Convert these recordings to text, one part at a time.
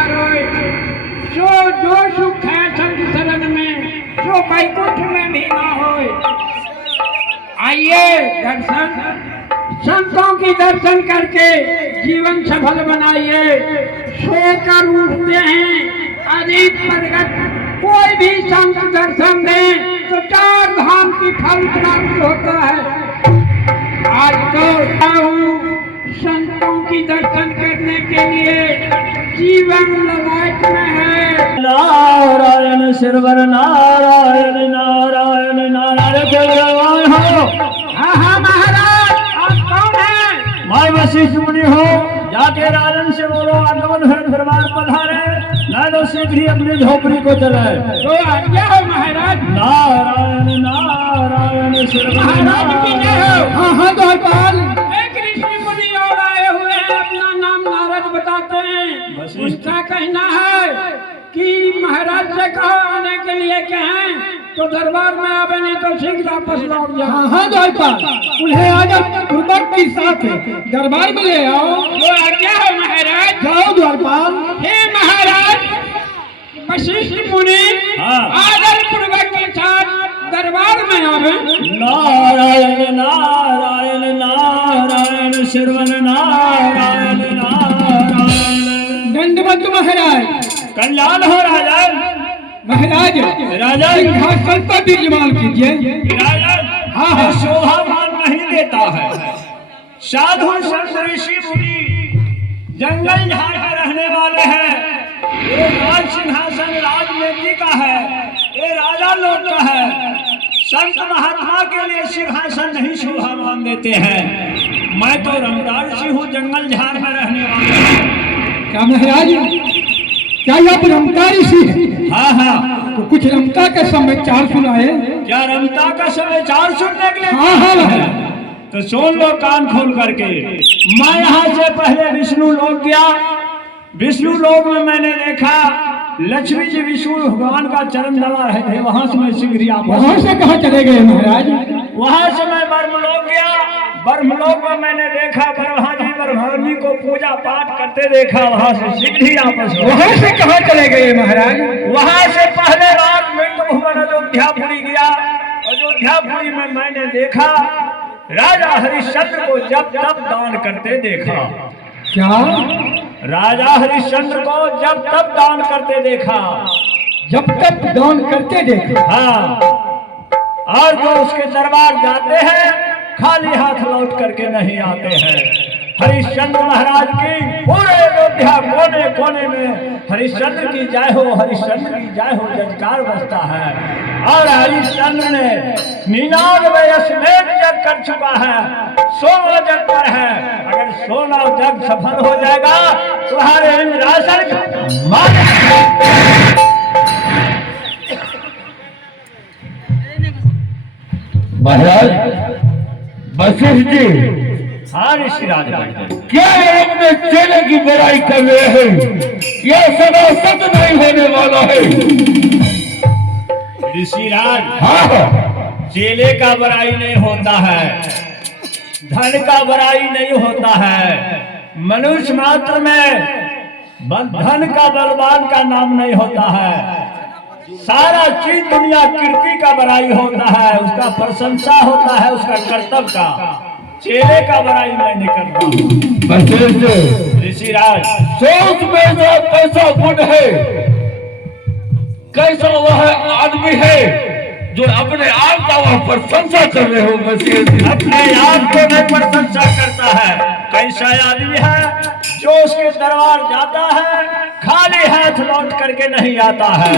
पधारोय। जो सुख है संत शरण में, जो बैकुंठ में भी ना होय। आइए दर्शन, संतों की दर्शन करके जीवन सफल बनाइए। सोकर उठते हैं अजीब प्रगट, कोई भी संत दर्शन दे तो 4 धाम की फल प्राप्त होता है। आज तो हूँ संतों की दर्शन करने के लिए, जीवन ललाट में है। नारायण सिरवर नारायण नारायण नारायण भगवान हो। हाँ महाराज, आप कौन हैं? मैं वशिष्ठ मुनि हो। जाके राजन से बोलो आगमन है दरबार पधारे, नहीं तो शीघ्र ही अपनी झोपड़ी को चले। तो आज्ञा है महाराज। नारायण नारायण सिरवर महाराज की जय हो। हाँ हाँ द्वारपाल। एक ऋषि मुनि और आए हुए हैं, अपना नाम नारद बताते हैं। उसका कहना है कि महाराज से कहा आने के लिए कहें तो दरबार में आवे, नहीं तो शीघ्र वापस लौट जाओ। हाँ द्वारपाल, उन्हें आजा पूर्वक के साथ दरबार में ले आओ। तो आज्ञा है महाराज। जाओ द्वारपाल। हे महाराज, वशिष्ठ मुनि आदर पूर्वक के साथ दरबार में आवे। नारायण नारायण नारायण सिरवन नारायण नारायण। दंडवत महाराज। कल्याण हो राजा। महाराज राजा सिंहासन पर विराजमान कीजिए। हाँ हाँ, शोभामान नहीं देता है। साधु संत ऋषि मुनि जंगल झाड़ में रहने वाले हैं। ये राज सिंहासन राजनीति का है, ये राजा लोग का है। संत महात्मा के लिए सिंहासन नहीं शोभामान देते हैं। मैं तो रमदार ऋषि हूँ, जंगल झाड़ में रहने वाला। क्या महाराज, क्या आप रमता ऋषि? हाँ हाँ, तो कुछ रमता का समाचार सुनाए। क्या रमता का समाचार सुनने के लिए? हाँ हाँ, तो सुन लो कान खोल करके। मैं यहाँ से पहले विष्णु लोक गया। विष्णु लोक में मैंने देखा लक्ष्मी जी विष्णु भगवान का चरण दबा रहे थे। वहां से मैं शीघ्र ही वहां से कहाँ चले गए महाराज? वहां से मैं ब्रह्मलोक गया। ब्रह्मलोक में मैंने देखा ब्रह्मा जी ब्रह्मणी को पूजा पाठ करते देखा। वहां से शीघ्र ही आपस वहां से कहाँ चले गए महाराज? वहां से पहले बार मृत्यु भवन अयोध्यापुरी गया। अयोध्यापुरी में मैंने देखा राजा हरिश्चंद्र को जब तब दान करते देखा। क्या? राजा हरिश्चंद्र को जब तब दान करते देखा। जब तब दान करते देखा? हाँ। और जो उसके दरबार जाते हैं खाली हाथ लौट करके नहीं आते हैं। हरिश्चंद्र महाराज की पूरे अयोध्या कोने कोने में हरिश्चंद्र की जय हो, हरिश्चंद्र की जय हो जयकार बजता है। और हरिश्चंद्र ने 99 अश्वमेध यज्ञ कर चुका है, 100 जग पर है। अगर 100 जग सफल हो जाएगा तुम्हारे इंद्रासन महाराज वशिष्ठ जी। हाँ ऋषिराज, क्या अपने चेले की बुराई कर रहे हैं? यह सदा सत्य नहीं होने वाला है। ऋषिराज, हाँ, चेले का बुराई नहीं होता है, धन का बुराई नहीं होता है। मनुष्य मात्र में धन का बलवान का नाम नहीं होता है। सारा चीज दुनिया कीर्ति का बड़ाई होता है, उसका प्रशंसा होता है, उसका कर्तव्य का। चेले का बड़ाई मैं नहीं करता हूँ। ऋषिराज, सोच में जो कैसा गुण है, कैसा वह आदमी है जो अपने आप का वह प्रशंसा कर रहे हो? अपने आप को नहीं प्रशंसा करता है। कैसा आदमी है जो उसके दरबार जाता है खाली हाथ लौट करके नहीं आता है।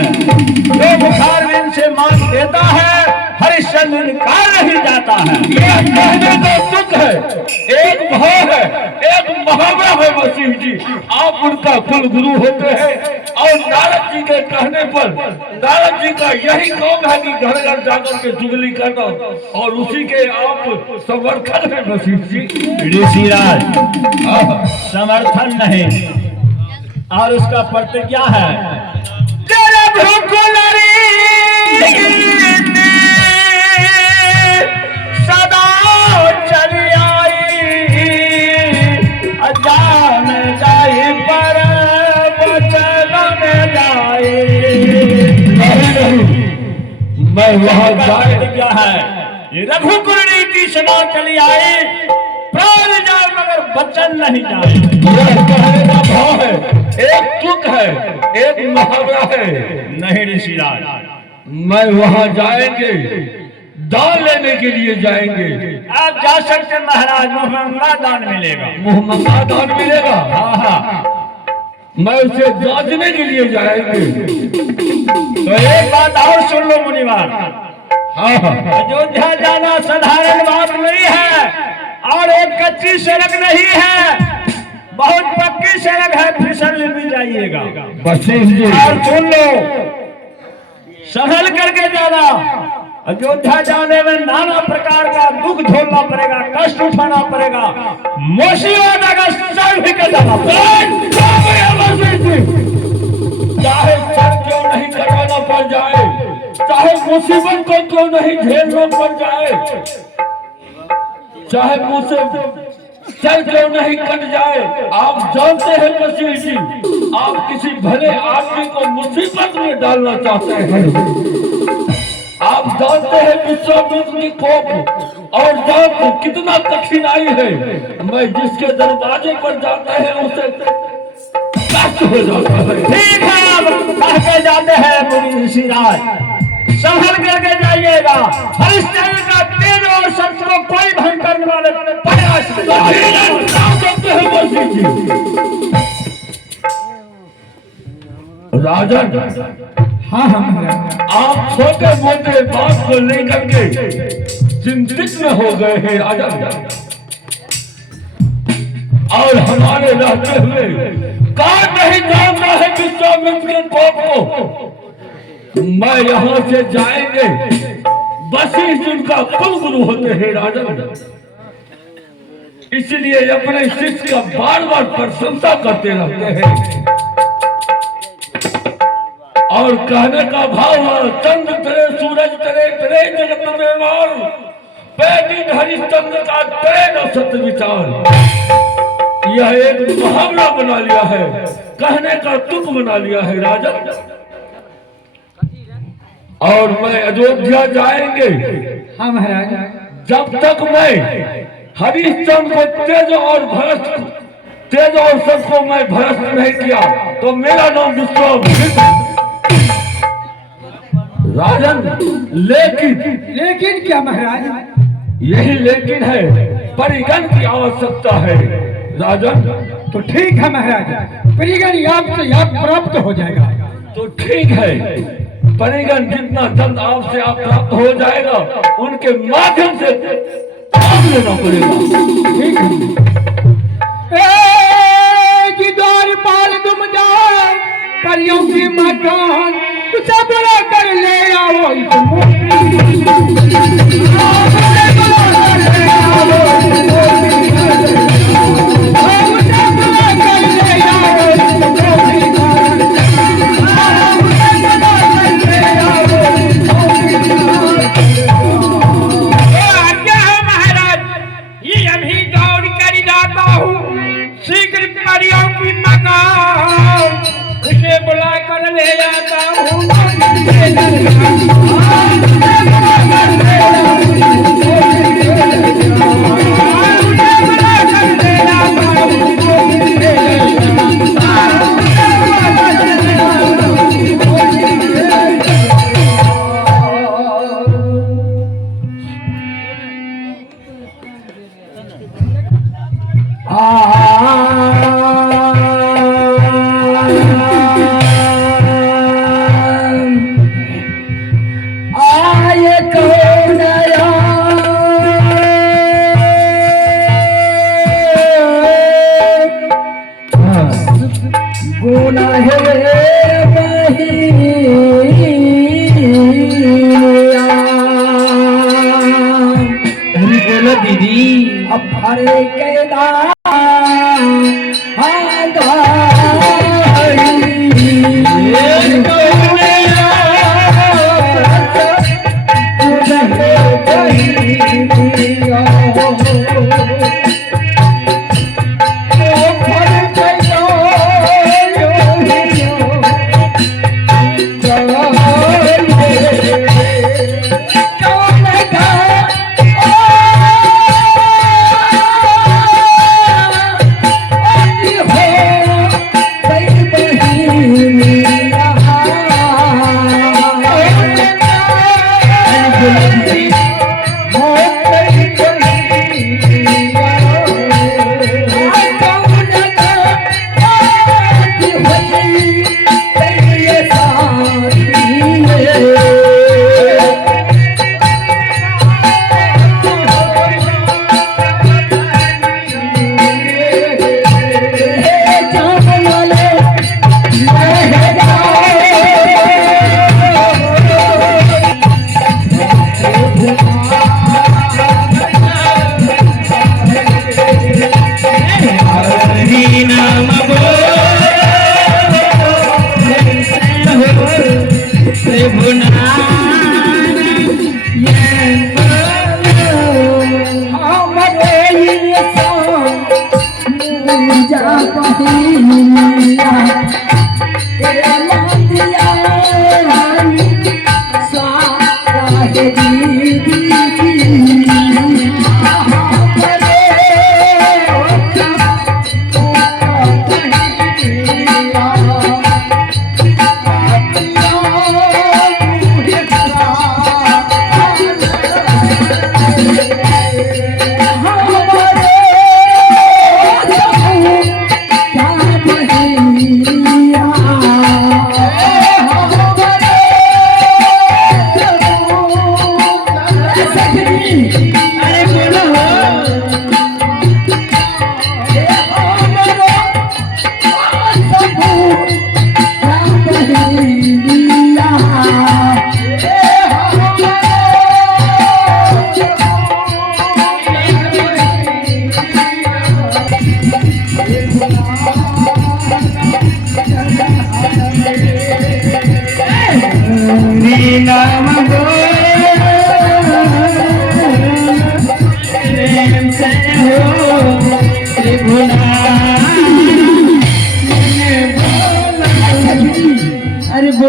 जो बुखार बिन से मांग देता है हरिश्चंद्र निकाल नहीं जाता है। यह कहने का दुख है, एक भाव है, एक मुहावरा है वशिष्ठ जी। आप उनका कुल गुरु होते हैं और नारद जी के कहने पर नारद जी का यही काम है कि घर घर जाकर के चुगली करना, और उसी के आप समर्थन है वशिष्ठ जी। ऋषिराज, समर्थन नहीं और उसका प्रतिज्ञा है। सदा चली आई अजान जाए पर बचन वहाँ जाए क्या है ये रघुकुल रीति सदा चली आए, प्राण जाए मगर वचन नहीं जाए। यह कहने का भाव है, एक तुक है, एक मुहावरा है। नहीं ऋषिराज, मैं वहाँ जाएंगे, दान लेने के लिए जाएंगे। आप जा सकते महाराज, मुहम्मदा दान मिलेगा। मुहम्मदा दान मिलेगा। हाँ हाँ, मैं उसे जांचने के लिए जाएंगे। तो एक बात और सुन लो मुनिवार, हाँ हाँ, अयोध्या जाना साधारण बात नहीं है, और एक कच्ची सड़क नहीं है, बहुत पक्की सड़क है, फिसल भी जाइएगा। वशिष्ठ जी, और सुन लो, संभल करके जाना। अयोध्या जाने में नाना प्रकार का दुख झेलना पड़ेगा, कष्ट उठाना पड़ेगा, मुसीबत का सर भी कर जाना पड़ेगा। चाहे सर क्यों नहीं करवाना पड़ जाए, चाहे मुसीबत को क्यों नहीं झेलना पड़ जाए, चाहे मुझसे सर क्यों नहीं कट जाए। आप जानते हैं वशिष्ठ जी, आप किसी भले आदमी को मुसीबत में डालना चाहते हैं। आप जानते हैं विश्वामित्र की कोप और जाप कितना कठिनाई है। मैं जिसके दरवाजे पर जाता है उसे कष्ट हो जाता है। ठीक है, अब कहते जाते हैं मुनि ऋषिराज, संभल करके जाइएगा। हरिश्चंद्र का तेज और शब्द को कोई भंग करने वाले प्रयास करते हैं वशिष्ठ जी। राजन, हाँ हाँ महाराज, आप छोटे मोटे बात को लेकर के चिंतित में हो गए हैं राजन, और हमारे रहते हुए कौन नहीं जानता है विश्वामित्र के कोप को। मैं यहाँ से जाएंगे, वशिष्ठ जिनका कुल गुरु होते हैं राजन, इसलिए अपने शिष्य का बार बार प्रशंसा करते रहते हैं। और कहने का भाव है, चंद्र तेरे, सूरज तेरे, तेरे जगत में मार, पैदी हरिश्चंद्र का तेरे न सत्य विचार। यह एक मुहावरा बना लिया है, कहने का तुक बना लिया है राजन। और मैं अयोध्या जाएंगे, हाँ महाराज, जब तक मैं हरिश्चंद्र को तेज और सबको मैं भ्रष्ट नहीं किया तो मेरा नाम विश्वामित्र राजन। लेकिन क्या महाराज? यही लेकिन है, परिगण की आवश्यकता है राजन। तो ठीक है महाराज, परिगण आपसे आप प्राप्त हो जाएगा। तो ठीक है, परिगण जितना जल्द आपसे आप प्राप्त हो जाएगा, उनके माध्यम से काम लेना पड़ेगा। ठीक है। द्वारपाल तुम जाओ, परियों की मकान सब बड़ा कर ले आओ। बुला कर ले जाता हूँ। दीदी अब हरे के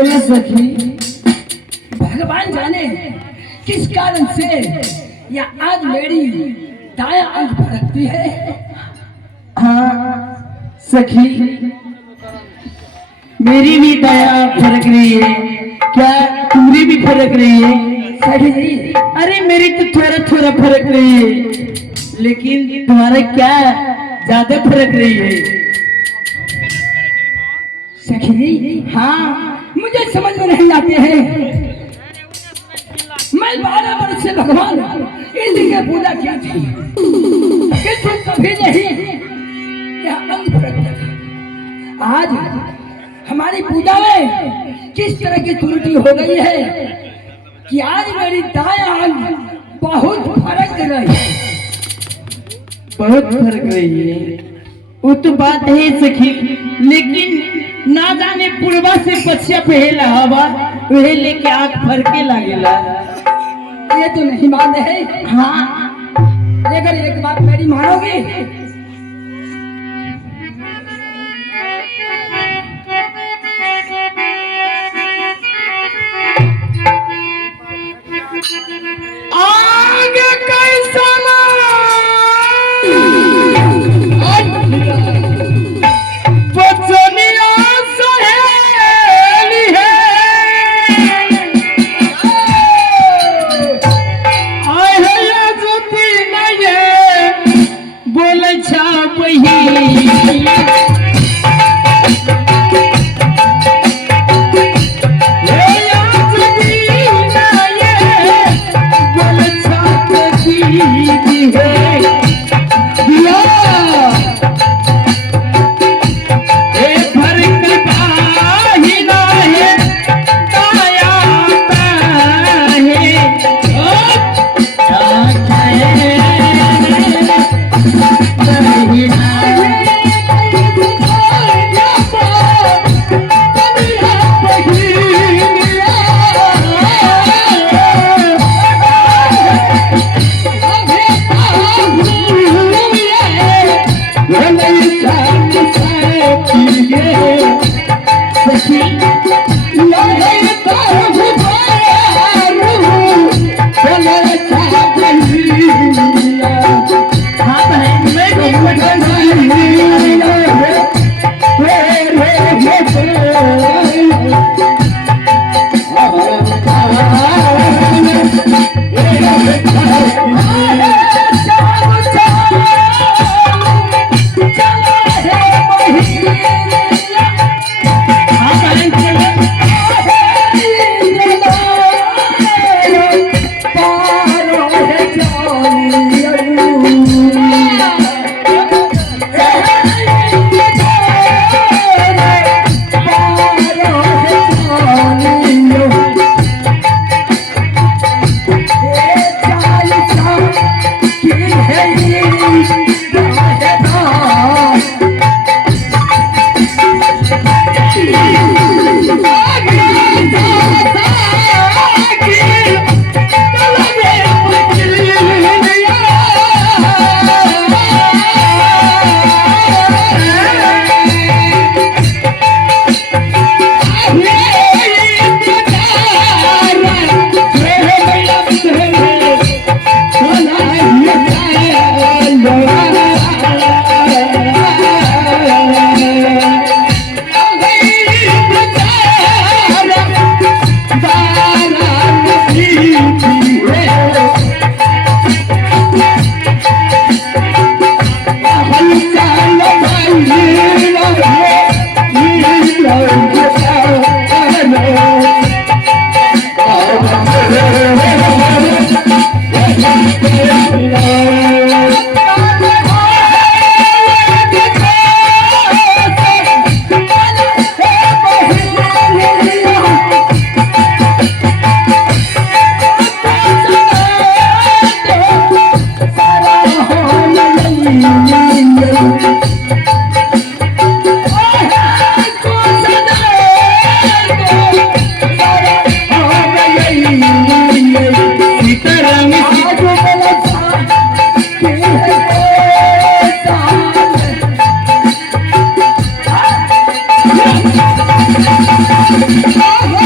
बोले सखी। भगवान जाने किस कारण से या आज मेरी दाया अंग फड़कती है। हाँ सखी, मेरी भी दया फरक रही है, क्या तुम्हारी भी फरक रही है? सखी जी, अरे मेरी तो थोड़ा थोड़ा फरक रही है, लेकिन तुम्हारा क्या ज्यादा फरक रही है? सखी जी, हाँ मुझे समझ में नहीं आते हैं। मैं 12 वर्ष से भगवान इंद्र की पूजा की थी, किंतु कभी नहीं यह अंग फड़कता था। आज हमारी पूजा में किस तरह की त्रुटि हो गई है कि आज मेरी दाया अंग बहुत फरक रही है। बहुत फर्क रही है, वो तो बात है सखी, लेकिन ना जाने पूर्वा से पश्चिम पहला हवा वह लेके आंख फरके लागेला। ये तो नहीं बात है। हाँ अगर एक बात मेरी मानोगे, आगे कैसा बचनिया सहेली है, आए है आजुती नहीं बोले छा बही। Oh,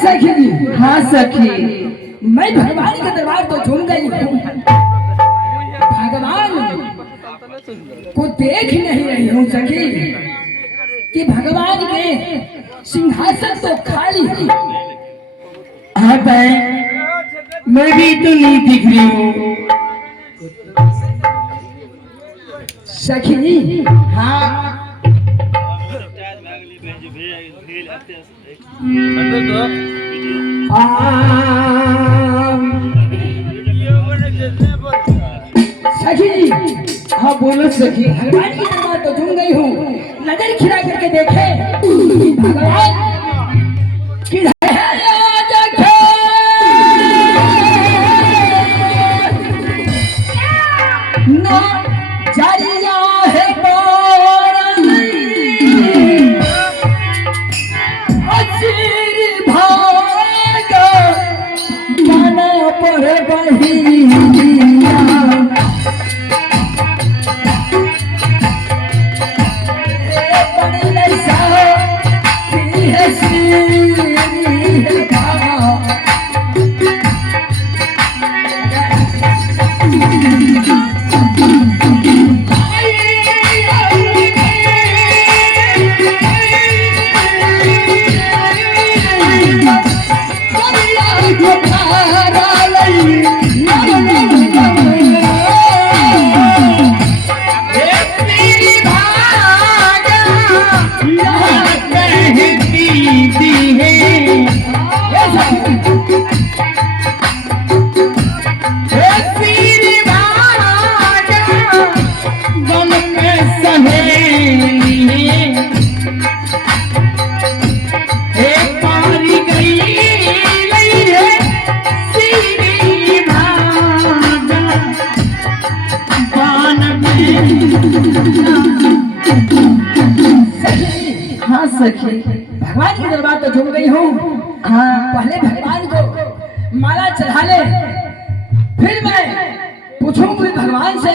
सखी, हाँ सखी, मैं भगवान के दरबार तो झूम गई हूँ, भगवान को देख नहीं रही हूँ सखी कि भगवान के सिंहासन तो खाली है। हाँ बहन, मैं भी तो नहीं दिख रही हूँ। सखी, हाँ सखी, हाँ बोलो सखी। भगवान की दरबार तो झूम गई हूँ, नजर खिला करके देखे भगवान किधर है देखे ना जरिया है असीर भागा जाना पर बही हाँ सखी, भगवान के दरबार तो झूम गई हूँ। हाँ, पहले भगवान को माला चढ़ा ले, फिर मैं पूछूंगी भगवान से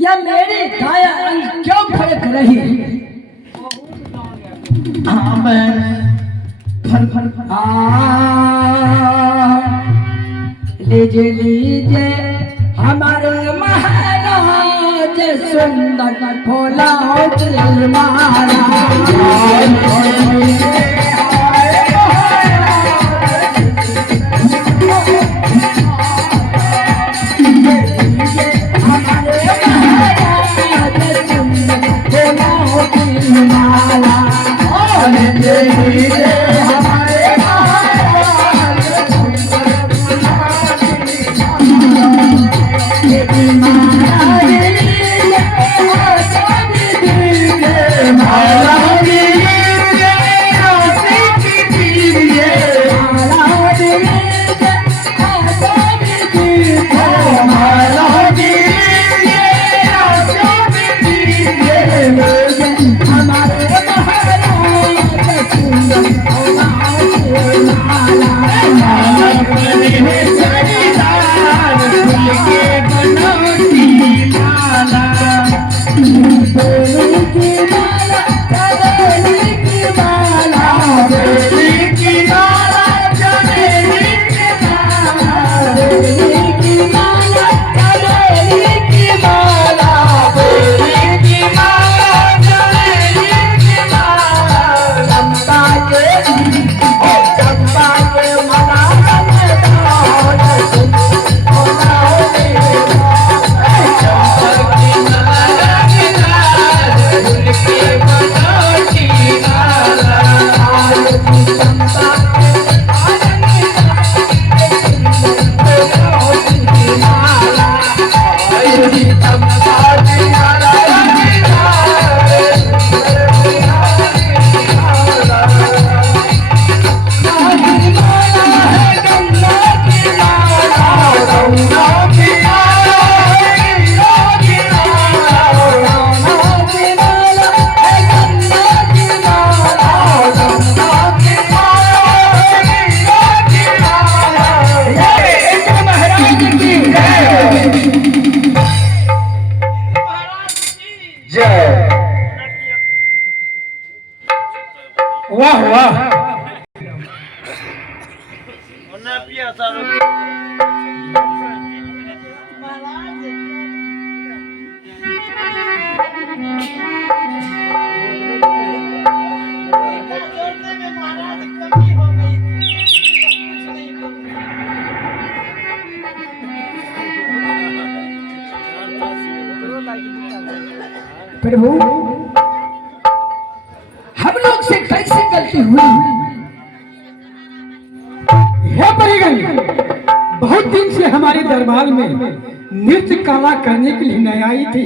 या मेरी काया अंग क्यों फर्क रही। हाँ बहन, लीजिए हमारे महाराज सुंदर भोला वाह वाह। प्रभु, हम लोग से कैसे गलती हुई? हे परिगण, बहुत दिन से हमारे दरबार में नृत्य कला करने के लिए नहीं आई थी,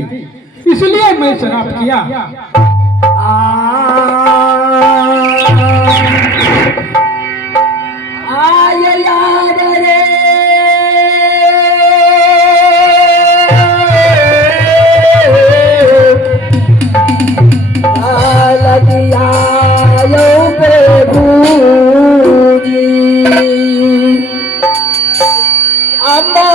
इसलिए मैं शराब किया। आय याद रे लगिया यो प्रभु जी अम्मा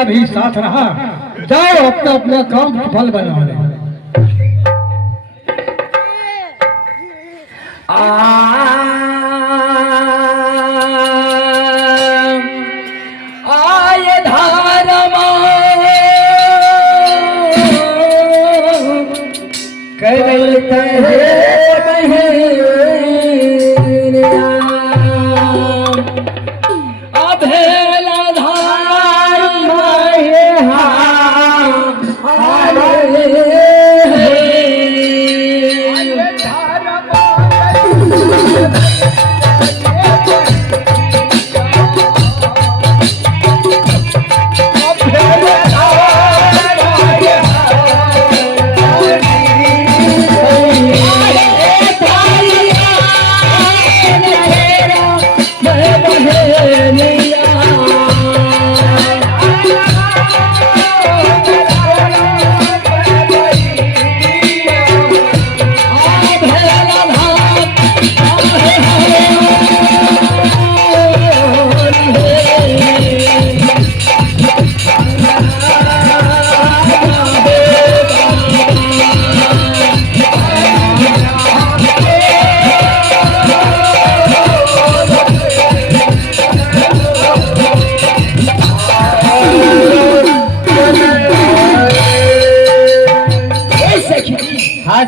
का भी साथ रहा। जाओ अपना अपना काम सफल बनाओ। आय धारमा करत है अभेला धार माहे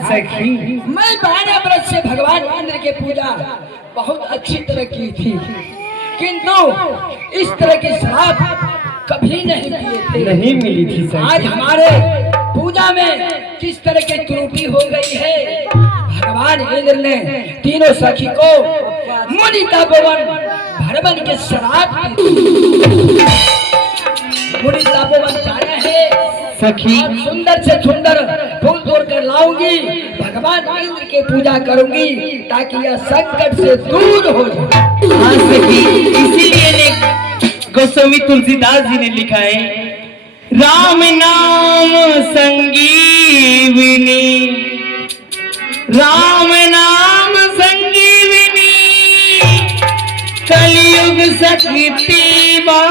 सखी, मैं 12 वर्ष से भगवान इंद्र की पूजा बहुत अच्छी तरह की थी, किंतु इस तरह की श्राप कभी नहीं दिए थे। नहीं मिली थी सखी। आज हमारे पूजा में किस तरह की त्रुटि हो गई है। भगवान इंद्र ने तीनों सखी को मुनि तपोवन भरवन के श्राप दी। मुनि तपोवन जाना है सखी, सुंदर से सुंदर फूल तोड़ कर लाऊंगी, भगवान इंद्र की पूजा करूंगी ताकि यह संकट से दूर हो जाए। हाँ सखी, इसीलिए गोस्वामी तुलसीदास जी ने लिखा है, राम नाम संजीवनी, राम नाम संजीवनी, कलयुग शक्ति बा,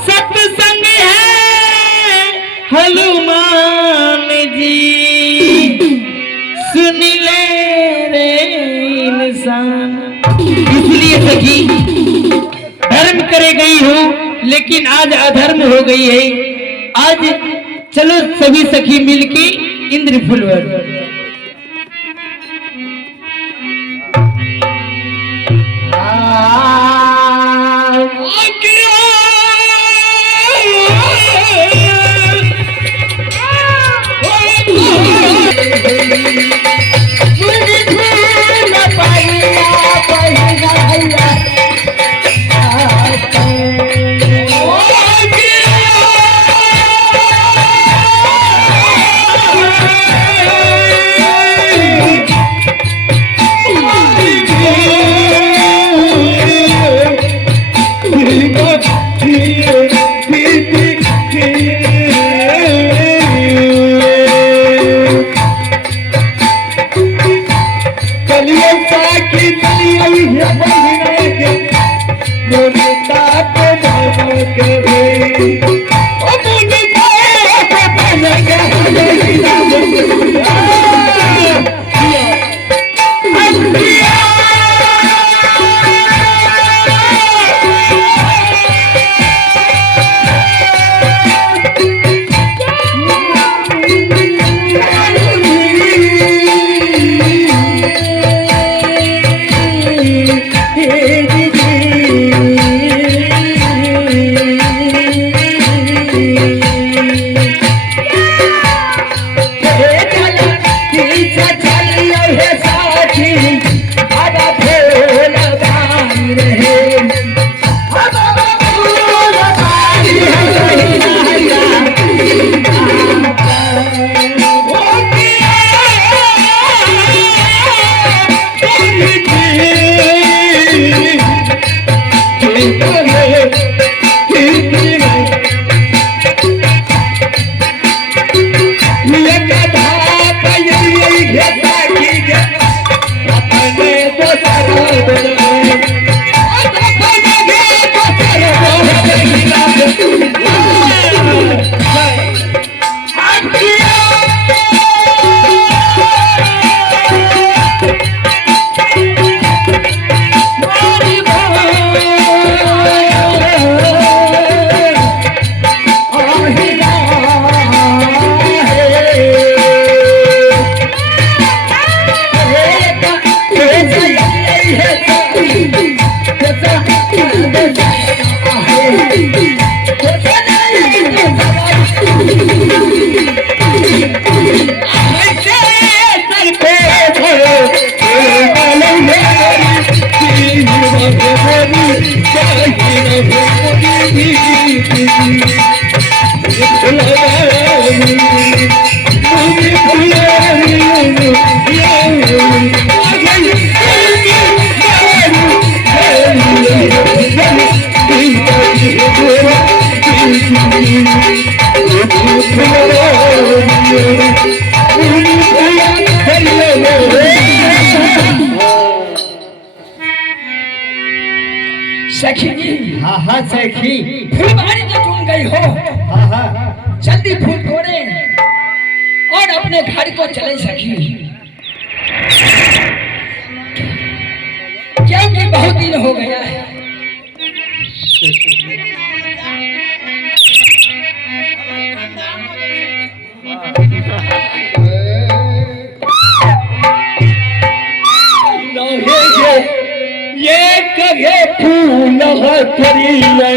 सत्संग है हनुमान जी, सुन ले रे इंसान। इसलिए सखी, धर्म करे गई हूँ लेकिन आज अधर्म हो गई है। आज चलो सभी सखी मिलके इंद्र फुलवर। सखी। फुलवारी जो तुम गई हो, हाँ हाँ जल्दी फूल तोड़े और अपने घर को चले सखी, क्योंकि बहुत दिन हो गया है। ये कहे फूल करिए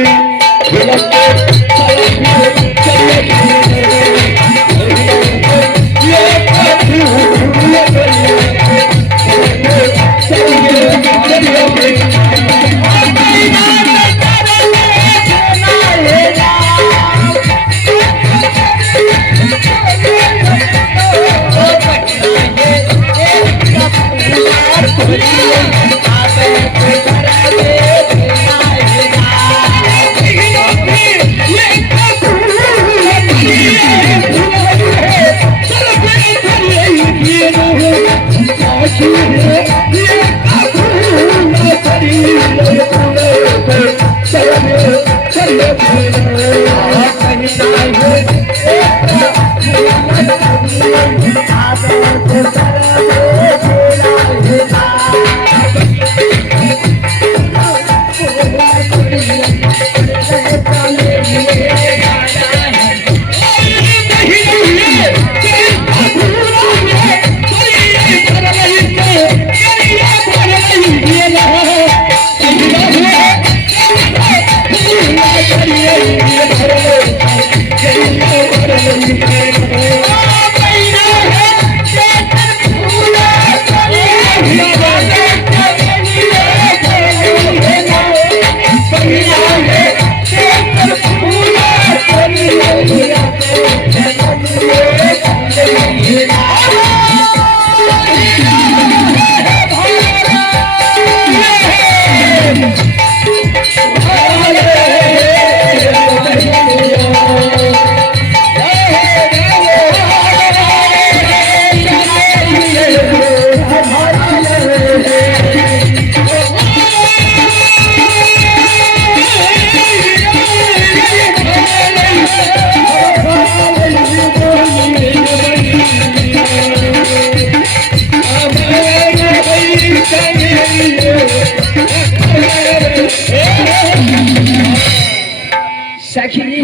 सखी,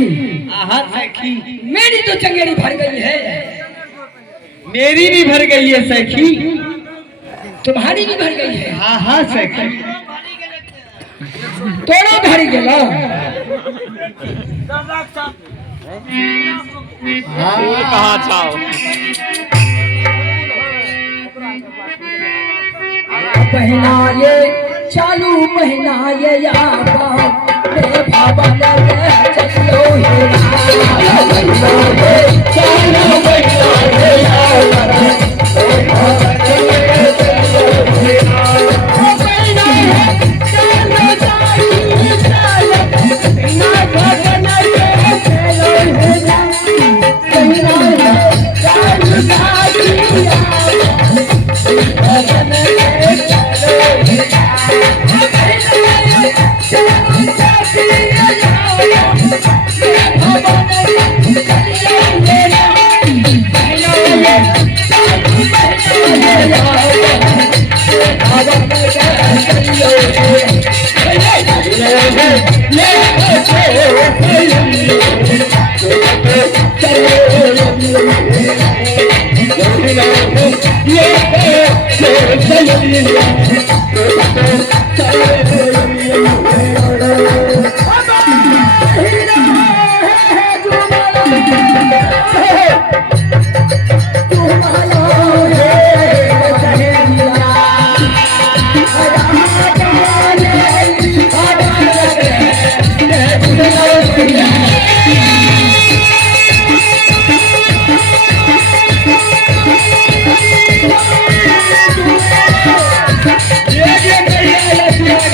हाँ सखी, मेरी तो चंगेरी भर गई है, मेरी भी भर गई है सखी। तुम्हारी भी भर गई है। हाँ हाँ सखी, तोड़ा भर गया। कहाँ चाहो महीना ये चालू महीना ये याबा रे बाबा लगे चलो हे महीना ये चालू महीना ये याबा रे बाबा लगे चलो हे महीना ये चालू चालू महीना भगना के चलो हे महीना ये चालू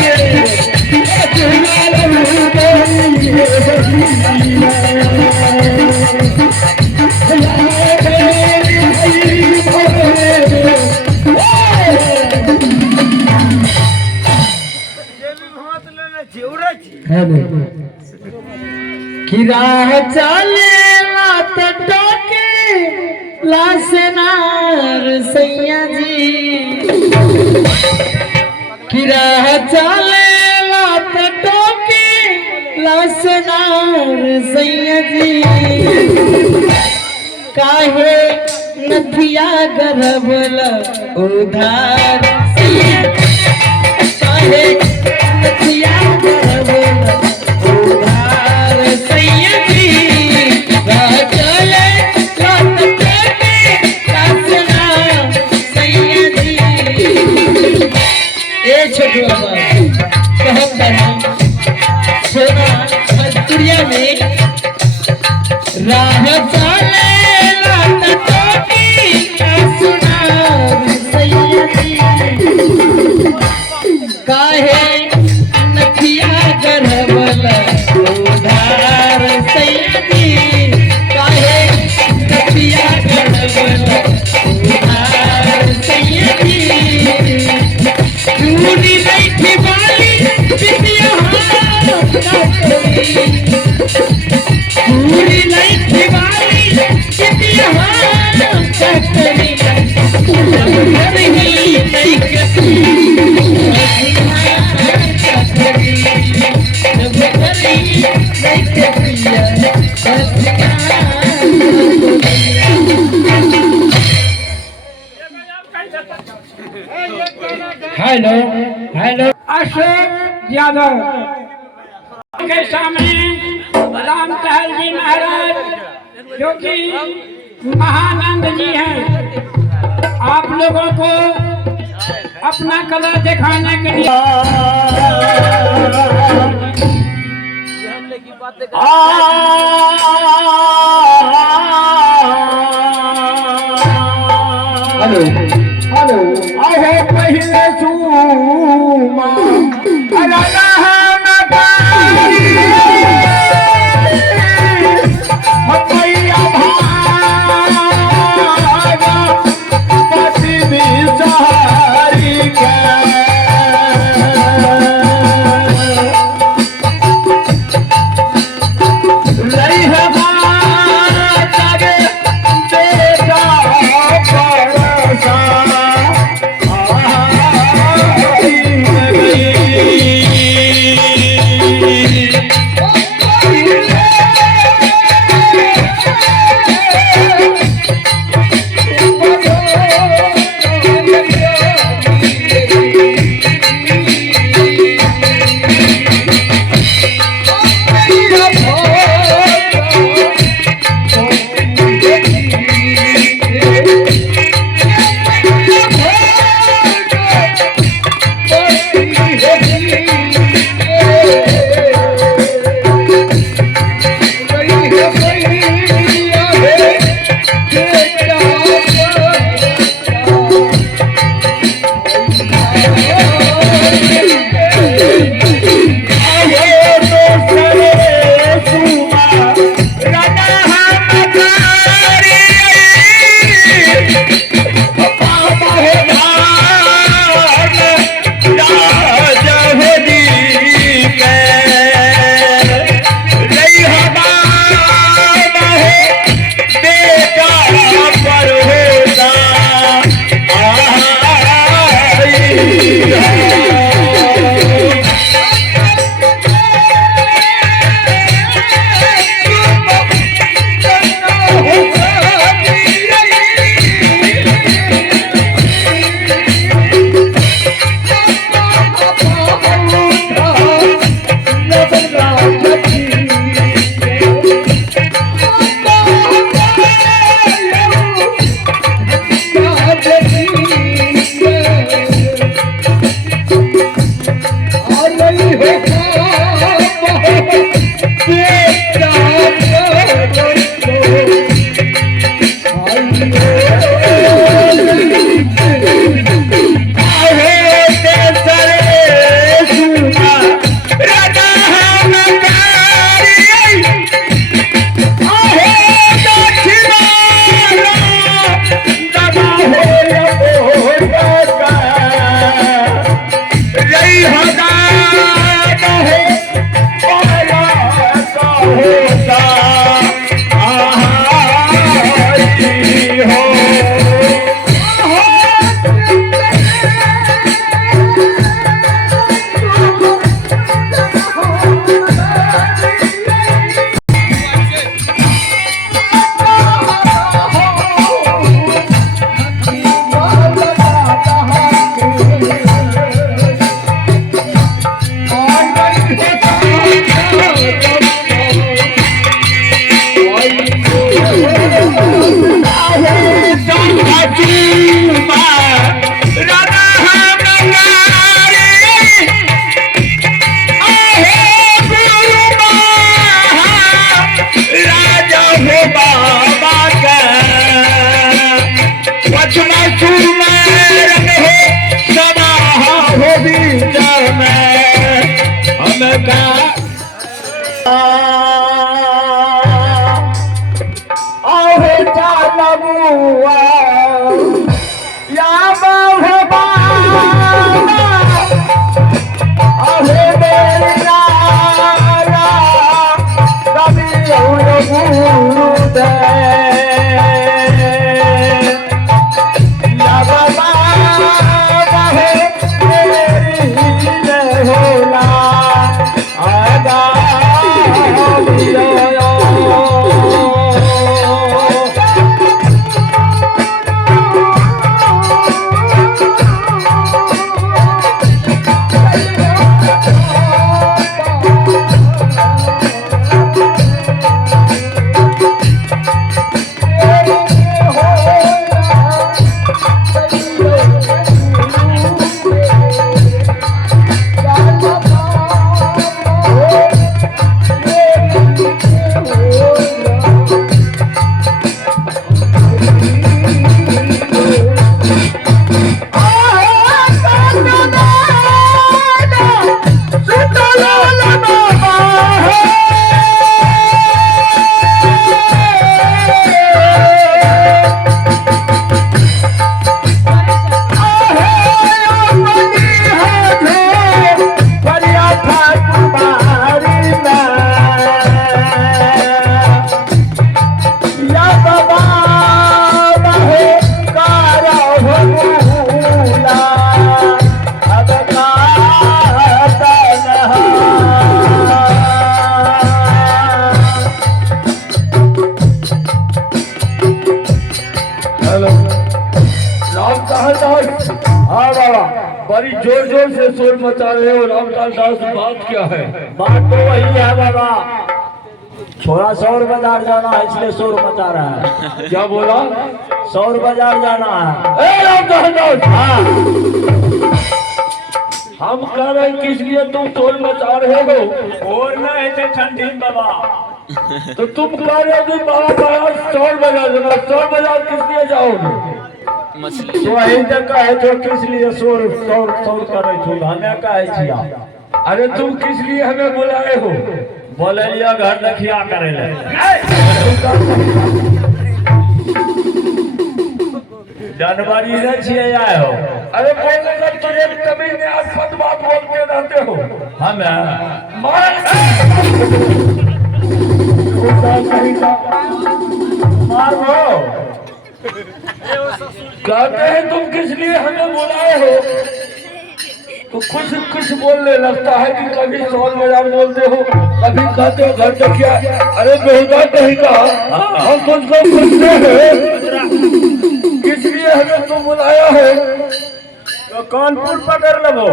ये राह चले लात टोके लासनार सैया जी कि राह चले लात टोके लासनार सैया जी काहे नथिया गरबल उधार सैया काहे नथिया गरबल उधार सैया जी राह चले लात टोके लासनार सैया जी ए छोटू बाबा कहत नहीं सोना दुनिया में राह चले लात टोके लासनार सैया जी काहे नथिया गरबल उधार सैया जी काहे नथिया गरबल उधार सैया जी चूड़ी लैठी वाली बिटिया चूड़ी लैठी वाली बिटिया चकरी नहीं हेलो हेलो अशोक यादव के सामने राम टहल जी महाराज जो कि महानंद जी हैं, आप लोगों को अपना कला दिखाने के लिए हेलो हेलो अहो पहले सुमा चूमा राधा मंगारे राजा हो बाबा का वचना सुमेर हो सदा हो बीच में हम का आहे चालमुआ या बाबा आहे मेरा बड़ी जोर जोर से शोर मचा रहे हो रामलाल दास, बात क्या है? बात तो वही है बाबा, थोड़ा सौर बाजार जाना है इसलिए शोर मचा रहा है। क्या बोला? सौर बाजार जाना है। ए रामलाल दास, हाँ हम कह रहे हैं किस लिए तुम शोर मचा रहे हो? और नहीं थे ठंडी बाबा, तो तुम कह रहे हो कि बाबा बाजार शोर बाजार जाना, शोर बाजार किस लिए जाओगे? मछली तो वही जगह है जो किस लिए शोर शोर शोर कर रही थी, हमें कहे छिया। अरे तुम किस लिए हमें बुलाए हो? बोले लिया घर देखिया करे ले। जनवरी नहीं छिए आए हो। अरे बोले जब तुझे कभी नियासत बात बोलते रहते हो हमें मार मारो। कहते हैं तुम किस लिए हमें बुलाए हो, तो कुछ कुछ बोलने लगता है कि कभी सौर बाजार बोलते हो, कभी कहते हो घर देखिए। अरे बेहुदा कहीं का हम तुझको पूछते हैं किस लिए हमें तुम बुलाया है? तो कानपुर पकड़ लो।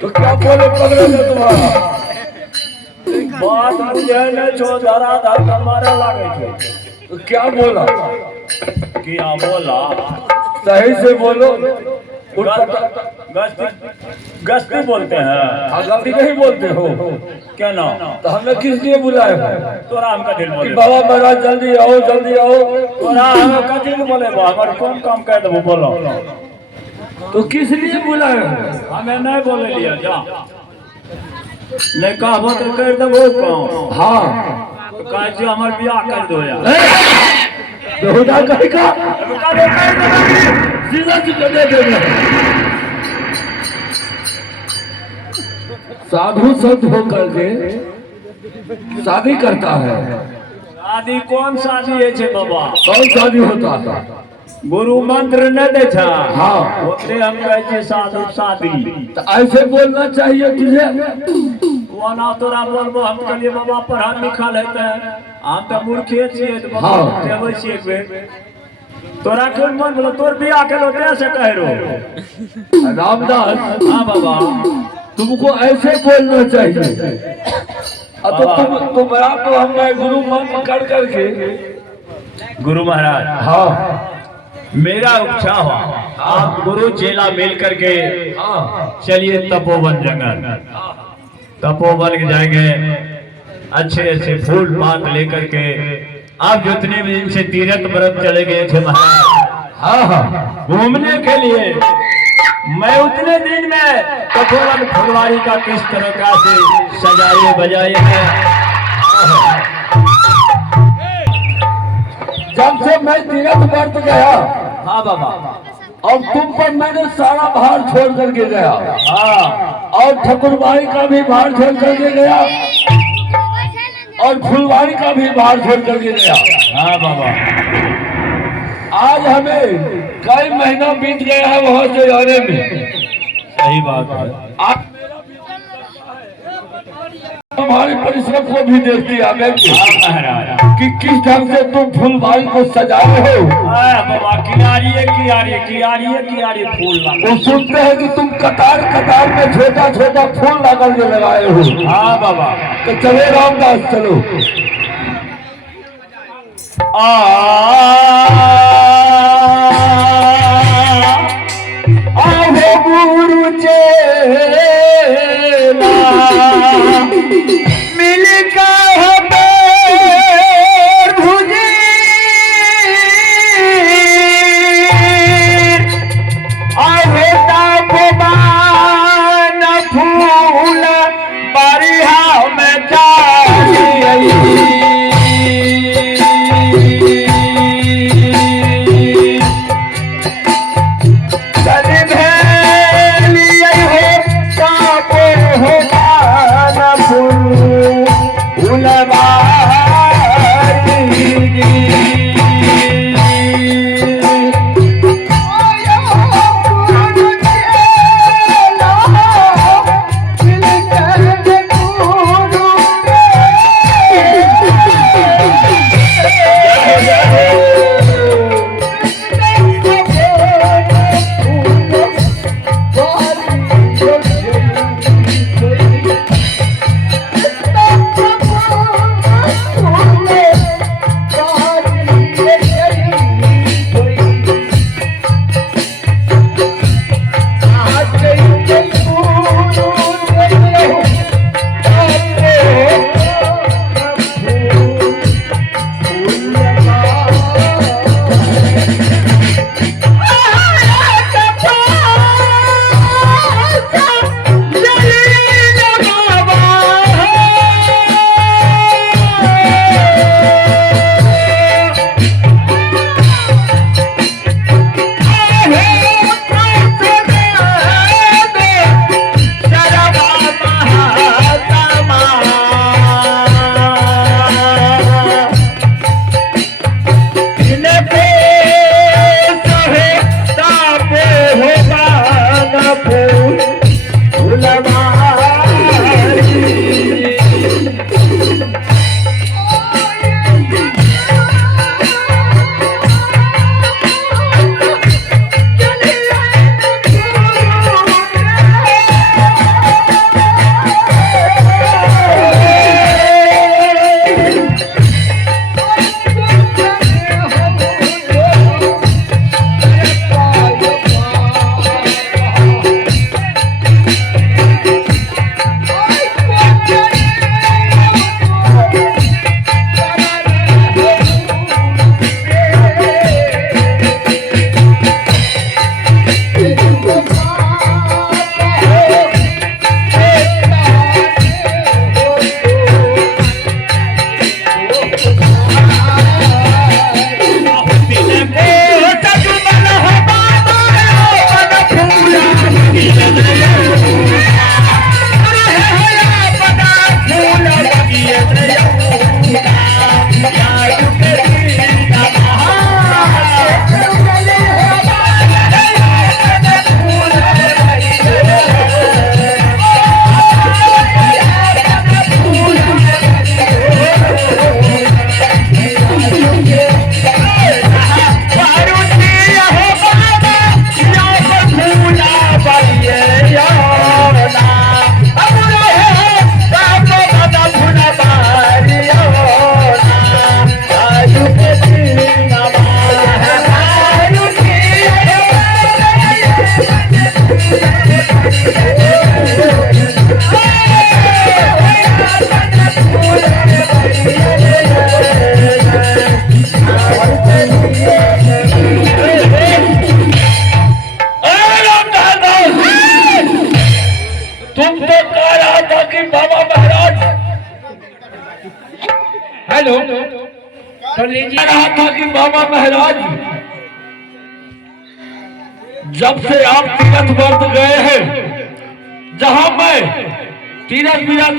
तो क्या बोले पकड़े में तुम्हारा? बात मुझे न छो धराधर हमारे लागे थे। तो क्या बोला? क्या बोला? सही से बोलो। गश्ती बोलते हैं। गलती नहीं बोलते हो क्या ना? तो हमें किस लिए बुलाए हो? तोरा हमका दिल कि बोले बाबा महाराज जल्दी आओ जल्दी आओ। तोरा हमका दिल बोले हमारे कौन काम कर दो बोलो। तो किस लिए बुलाए हो? हमें नहीं बोले लिया जा नहीं कहबो तो कर देबो काम। हाँ तो कहे जो हमार बियाह कर दो यार। बेहुदा कहीं का सीधा सीधा दे देंगे। साधु संत होकर के शादी करता है। शादी कौन शादी है छे बाबा? कौन शादी होता है? गुरु मंत्र न दे छा। हाँ। ओकरे हम कहे छे साधु शादी। तो ऐसे बोलना चाहिए तुझे। वना तोरा बोलबो हम कहलिए बाबा पढ़ा लिखल है त हम तो मूर्खे छिए तो बाबा हाँ। देबै छिए एक बेर। तोरा कोन मन बोलो तोर बियाह केलो ते से कह रो। रामदास हां बाबा तुमको ऐसे बोलना चाहिए। अब तो तुम्हारा तो हमने गुरु मंत्र कर करके। गुरु महाराज हाँ मेरा इच्छा हुआ आप गुरु चेला मिल करके चलिए तपोवन जंगल, तपोवन के जाएंगे, अच्छे अच्छे फूल पात लेकर के। आप जितने भी दिन से तीर्थ व्रत चले गए थे महाराज घूमने के लिए, मैं उतने दिन में तपोवन फुलवारी का किस तरह का से सजाए बजाए है। जब से मैं तीर्थ व्रत गया, हाँ बाबा, और तुम पर मैंने सारा भार छोड़ करके गया, हाँ, और ठकुरबाड़ी का भी भार छोड़ करके गया, और फुलवारी का भी भार छोड़ करके गया। हाँ बाबा, आज हमें कई महीना बीत गया है वहां से आने में। सही बात है। आज हमारे परिश्रम को भी देखती आगे महाराज कि किस ढंग से तुम फुलवारी को सजाए हो। बाबा किनारी फूल लगा। वो सुनते हैं कि तुम कतार कतार में छोटा छोटा फूल ला करके लगाए हो। हाँ बाबा, तो चले रामदास चलो। आओ गुरु चेला मिलकर हमें भुजी, आओ तपोवन फूल बरिहा में जाई। महाराज, जब से आप तीरथ वर्त गए हैं, जहां मैं तीरथ विरत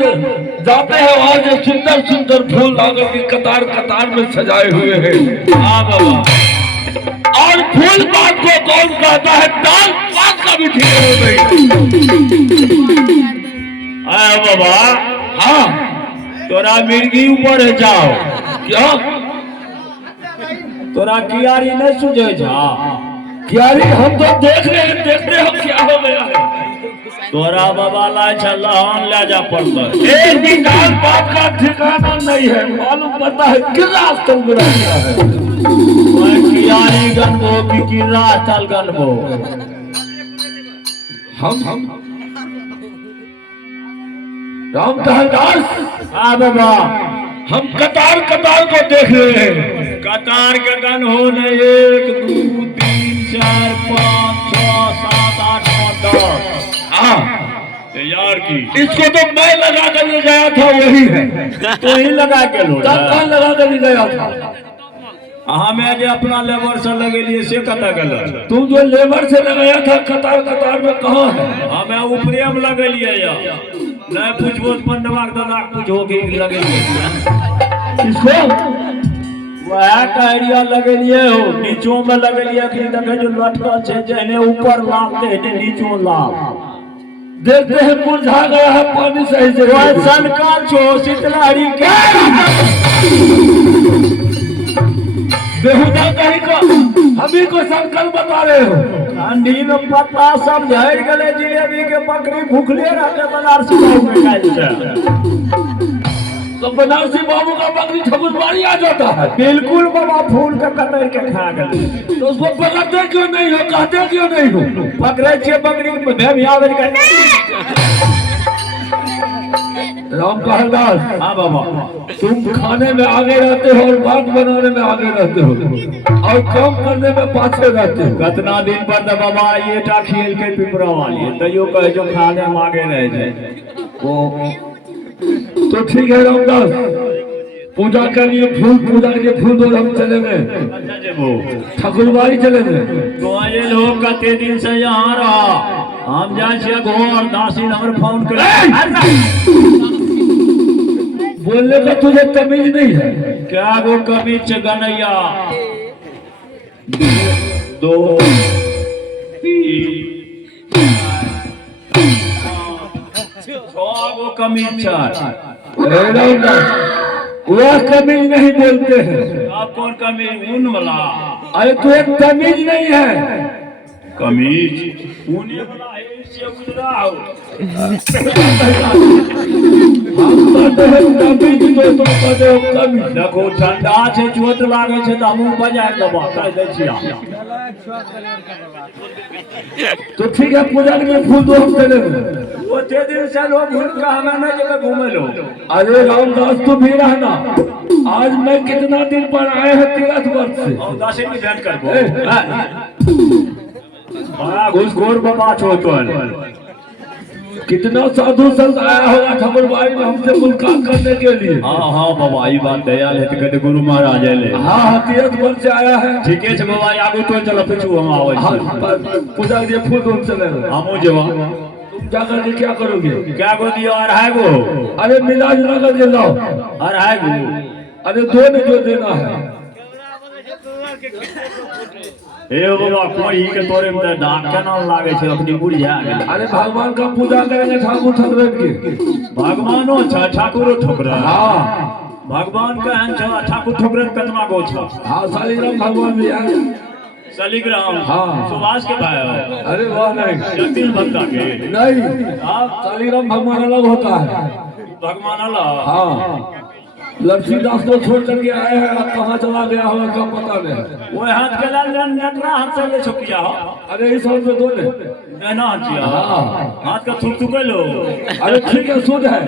जाते हैं वहां जो सुंदर सुंदर फूल लागत की कतार कतार में सजाए हुए हैं। हाँ बाबा, और फूल बात को कौन कहता है, दाल पात का भी ठीक हो गई। आया बाबा, हाँ तोरा मिर्गी ऊपर है जाओ, क्या तोरा कियारी नहीं सुझे जा, क्यारी हम तो देख रहे हैं, देखते हो क्या हो गया है। तोरा बाबा ला चला हम ले जा पड़ता है। एक भी दाल पात का ठिकाना नहीं है, मालूम पड़ता है किला स्थल में रहता है। मैं कियारी गनबो की किला स्थल गनबो। हम राम दास, हाँ बाबा, हम कतार कतार को देख रहे हैं। कतार के गन हो न 1 2 3 4 5 6 7 8 9 10। हाँ तैयार की इसको तो मैं लगा कर ले गया था, वही है। तो ही लगा के लो कौन लगा कर ले गया था? हमें जो अपना लेबर से लगेलिए से कता गल, तुम जो लेबर से लगाया था कतार कतार में कहाँ है? हमें ऊपरे में लगेलिए या नहीं पूछबो पंडवाक दादा पूछो कि लगेलिए इसको वह कहरिया लगेलिए हो, नीचों में लगेलिए कि देखे जो लटका छे, जने ऊपर लाते हैं नीचों लाभ देखते हैं मुरझा गया है पानी सही से। संकर छो शीतलहरी के बेहुदा कहीं को हम ही को संकल्प बता रहे हो। ठंडी में पत्ता सब झड़ गए, जिलेबी के बकरी भूखले रहते बनारसी बाबू में खाई छे। तो बनारसी बाबू का बकरी ठकुरबाड़ी आ जाता है। बिल्कुल बाबा, फूल के कतर के खा गए। तो उसको पकड़ते क्यों नहीं हो, कहते क्यों नहीं हो? पकड़े छे बकरी के भेमियावे के। राम कहलदास, हाँ बाबा, तुम खाने में आगे रहते हो और बात बनाने में आगे रहते हो और काम करने में पाछे रहते हो। कितना दिन पर तो बाबा ये टा खेल के पिपरा वाली तैयो कहे जो खाने में आगे रह जाए वो। तो ठीक है रामदास, पूजा के लिए फूल, पूजा के लिए फूल दो, हम चलेंगे ठाकुरबाड़ी चलेंगे। तो ये लोग कते दिन से यहाँ रहा, हम जाए छे घर दासी नंबर फोन कर। बोलने का तुझे तमीज नहीं है क्या? वो कमी छे गनैया 2 3 4 कमी 4। वह तमीज नहीं बोलते हैं। आप कौन कमी? ऊन वाला। अरे तू एक तमीज नहीं है। कमीज ऊने वाला है, इससे उजरा हो। हम कहते हैं तमीज, तो तुम कहते हो तमीज। देखो ठंडा छे, चोट लागे छे तो मुंह बजा देबा कह दै छिया। तो ठीक है, पूजा के लिए फूल दो, हम चलेंगे। वो ते दिन से लोग भूल का हमें न जगह घूमे लो। अरे रामदास, तू भी रहना। आज मैं कितना दिन पर आए हैं तीरथ वर्ष से। और दासी की भेंट करबो। बड़ा घुसखोर बाबा छो तो। कितना साधु संत आया होगा ठाकुरबाड़ी में हमसे मुलाकात करने के लिए। हाँ हाँ बाबा, ये बात दयाल है तो कहते गुरु महाराज ले। हाँ हाँ, तीरथ वर्ष से आया है। ठीक है बाबा, आगू तो चलो पिछू हम आवे। हाँ, पूजा के लिए फूल दो, हम चलेंगे। हमू जवा। तुम जा करके क्या करोगे? क्या को दियो? अढ़ाई गो। अरे मिला जुला करके लाओ। अढ़ाई गो। अरे दो ने जो देना है। ए बाबा, कोई के तोरे में डाक केना लागे छे अपनी बुढ़िया। अरे भगवान का पूजा करेंगे ठाकुर ठकुर की। भगवानो छ, ठाकुरो ठोकर। हाँ, भगवान का हन छ, ठाकुर ठोकर कितना गो छ? हाँ, शालिग्राम भगवान भी है। शालिग्राम? हाँ। सुभाष के भाई? अरे वाह, नहीं जगदीश भक्ता के नहीं, आप शालिग्राम भगवान अलग होता है। भगवान अल्लाह। हाँ, लक्ष्मीदास को छोड़ करके आए हैं, अब कहाँ चला गया होगा क्या पता नहीं। वो हाथ के लाल नटरा हाथ से ले छुकिया हो। अरे इस हाथ में दो ने। नैना हाथिया। हाँ। हाथ का थुक थुके लो। अरे ठीक है, शुद्ध है।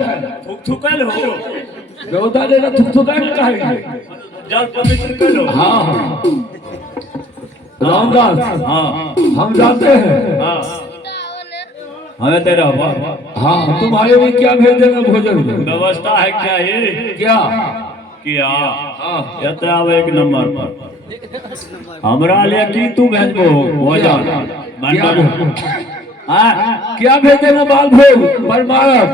थुक थुके लो। देवता देगा थुक थुकाएंगे कहेंगे। जल पवित्र कर लो। हाँ हाँ, रामदास, हाँ हम जाते हैं। हाँ, हमें तेरा बाबा हाँ, तुम्हारे लिए क्या भेज देगा भोजन में? व्यवस्था है क्या? ये क्या? किया यात्रा एक नंबर पर हमरा लिए की तू भेजबो भोजन क्या भेजेंगे बाल भोग परमारक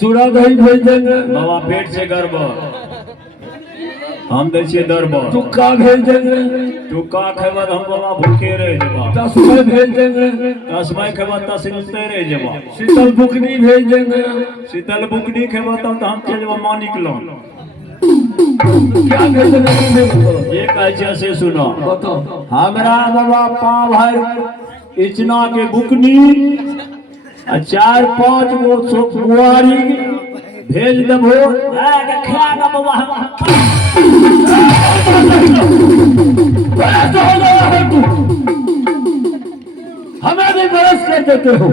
चूड़ा दही भेज देंगे बाबा पेट से गड़बड़ हम दै छियै दरबड़ तू का भेज देंगे तू का खेबा हम बाबा भूखे रह जेबा 10 रुपए भेज देंगे 10 माई खेबा त सिलते रह जेबा शीतल बुकनी भेज देंगे शीतल बुकनी खेबा त हम चल जेबा मानिक लॉन क्या भेज देंगे ये कहे छै से सुनो बताओ हमरा बाबा पाव भर इचना के बुकनी आ 4-5 गो बुआरी भेज देबो खा ना बाबा हमें भी बरस कर देते हो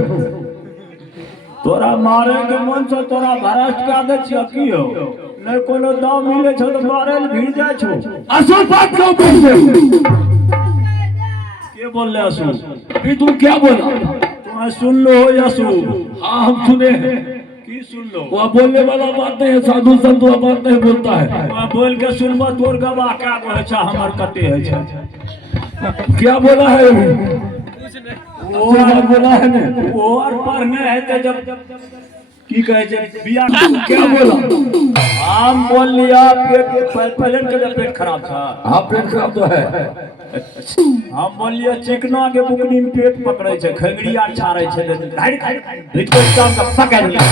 तोरा मारे के मन से तोरा भ्रष्ट कर दे छियै की हो नहीं कोनो दाम मिले छो तो मारे ल भिड़ जाय छो असुर बात क्यों बोलते हो के बोल ले असु अभी तू क्या बोला तुम सुन लो हो असु हाँ हम सुने हैं की सुन लो वह बोलने वाला बात नहीं है साधु संत वह बात नहीं बोलता है तुम बोल के सुनबा तोर गवाह का कहै छै हमर कते है छै क्या बोला है अभी वो बात बोला है ने वो और पढ़ने है तो जब की कहे छै बिया क्या बोला हम बोल लिया पेट पहले के जब पेट खराब था हाँ पेट खराब तो है हम बोल लिया चिकना के बुकनी में पेट पकड़े छै खंगड़ी आर छाड़े छै भीतर काम का पकड़ लिया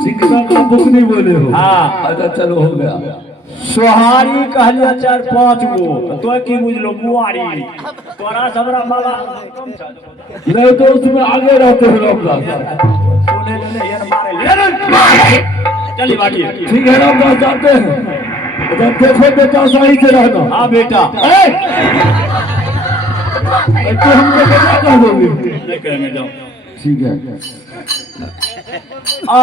चिकना का बुकनी बोले हो हाँ अच्छा चलो हो गया सोहारी कहलिया 4-5 गो तो की बुझलो बुआरी तोरा सबरा बाबा कम छ नहीं तो उसमें आगे रहते हो रामदास सुने ले ये मारे चली बाकी ठीक है रामदास जाते हैं जब देखो बेटा सही से रहना हाँ बेटा तो हमको क्या कह दोगे नहीं कहेंगे जाओ ठीक है आ